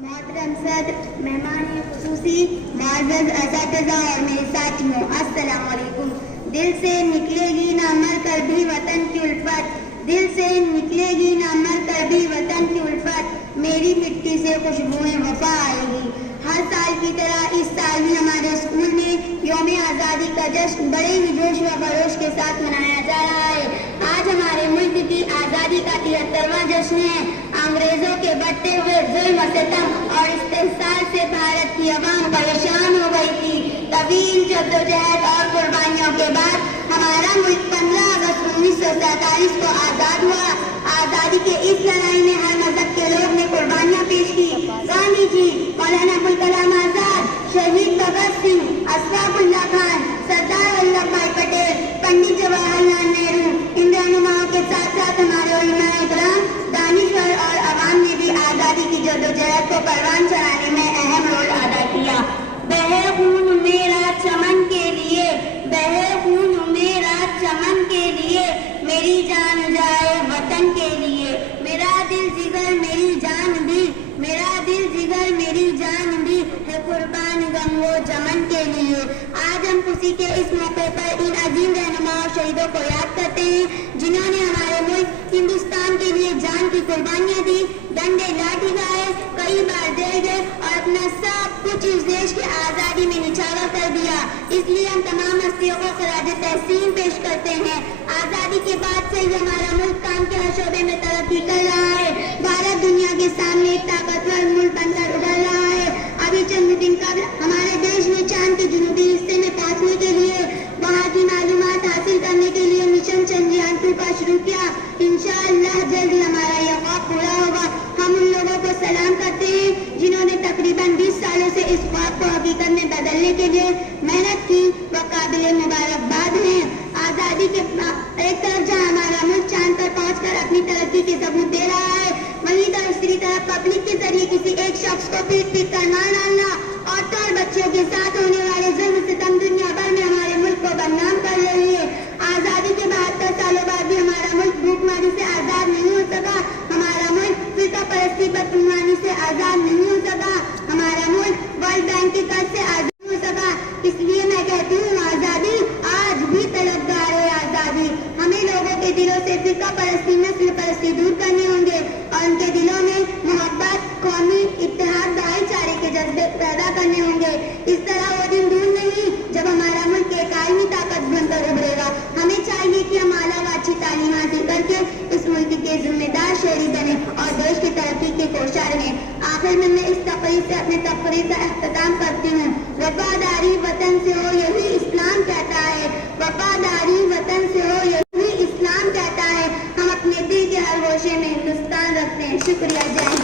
محترم صدر، مہمان خصوصی، معزز اساتذہ اور میرے ساتھیوں، السلام علیکم۔ دل سے نکلے گی نہ مر کر بھی وطن کی الفت، دل سے نکلے گی نہ مر کر بھی وطن کی الفت، میری مٹی سے خوشبوئیں وفا آئے گی۔ ہر سال کی طرح اس سال بھی ہمارے اسکول میں یوم آزادی کا جشن بڑے ہی جوش و خروش کے ساتھ منایا جا رہا ہے۔ آج ہمارے ملک کی آزادی کا 73واں جشن ہے۔ انگریزوں کے بڑھتے ہوئے ظلم و ستم اور استحصال سے بھارت کی عوام پریشان ہو گئی تھی۔ طویل جدوجہد اور قربانیوں کے بعد ہمارا ملک 15 اگست 1947 کو آزاد ہوا۔ آزادی کے اس لڑائی میں ہر مذہب کے لوگ نے قربانیاں پیش کی۔ گاندھی جی، مولانا ابوالکلام آزاد، شہید بھگت سنگھ، اشفاق اللہ خان، سردار ولبھ بھائی پٹیل، پنڈت جواہر لال نہرو، ان رہنماؤں کے ساتھ ساتھ ہمارے علماء اکرام، دانشور اور عوام نے بھی آزادی کی جدوجہد کو پروان چڑھانے میں اہم رول ادا کیا۔ بہے خون میرا چمن کے لیے، بہے خون میرا چمن کے لیے، میری جان جائے وطن کے لیے، میرا دل جگر میری جان بھی، میرا دل جگر میری جان بھی ہے قربان غم و چمن کے لیے۔ آج ہم خوشی کے اس موقع پر ان عظیم رہنماؤں شہیدوں کو یاد کرتے ہیں جنہوں نے ہمارے ملک ہندوستان کے لیے جان کی قربانیاں دی، ڈنڈے لاٹھی گائے، کئی بار جیل گئے اور اپنا سب کچھ اس دیش کی آزادی میں نچھاور کر دیا۔ اس لیے ہم تمام ہستیوں کو خراج تحسین پیش کرتے ہیں۔ آزادی کے بعد سے ہی ہمارا ملک کام کے ہر شعبے میں ترقی کر رہا ہے۔ بھارت دنیا کے سامنے ایک طاقتور ملک بن کر ابھر رہا ہے۔ ابھی چند دن قبل ہمارے دیش نے چاند کے جنوبی حصے میں پہنچنے کے لیے، وہاں کی معلومات حاصل کرنے کے لیے مشن چندریان 2 کا شروع کیا۔ انشاءاللہ جلد ہی ہمارا یہ خواب پورا ہوگا۔ ہم ان لوگوں کو سلام کرتے ہیں جنہوں نے تقریباً 20 سالوں سے اس خواب کو حقیقت میں بدلنے کے لیے محنت کی، وہ قابل مبارکباد ہیں۔ آزادی کے ایک طرف جہاں ہمارا ملک چاند پر پہنچ کر اپنی ترقی کے ثبوت دے رہا ہے، وہیں دوسری طرف پبلک کے ذریعے کسی ایک شخص کو پیٹ پیٹ کر مار ڈالنا، عورتوں اور بچوں کے ساتھ ہونے والے ظلم ستم دنیا بھر میں ہمارے ملک کو بدنام کر رہی ہے۔ آزادی کے 72 سالوں بعد بھی ہمارا ملک بھوک ماری سے آزاد نہیں ہو سکا، ہمارا ملک فرقہ پرستی بدعنوانی سے آزاد نہیں ہو سکا، ہمارا ملک ورلڈ بینک کے قرض سے آزاد نہیں ہو سکا۔ اس لیے میں کہتی ہوں آزادی آج بھی طلبگار ہے۔ آزادی ہمیں لوگوں کے دلوں سے فرقہ پرستی، نسل پرستی دور کرنے ہوں گے اور ان کے دلوں میں محبت، قومی اتحاد، بھائی چارے کے جذبے پیدا کرنے ہوں گے۔ اس طرح وہ دن دور نہیں جب ہمارا ملک ایک عالمی طاقت بن کر ابھرے گا۔ ہمیں چاہیے کہ ہم اعلیٰ و اچھی تعلیم حاصل کر کے اس ملک کے ذمہ دار شہری بنیں اور دیش کی ترقی کی کوشاں رہیں۔ آخر میں اس تقریر سے اپنے تقریر کا اختتام کرتی ہوں۔ وفاداری وطن سے ہو یہی اسلام کہتا ہے، وفاداری وطن سے ہو یہی اسلام کہتا ہے۔ ہم اپنے دل کے ہر گوشے میں ہندوستان رکھتے ہیں۔ شکریہ۔ جے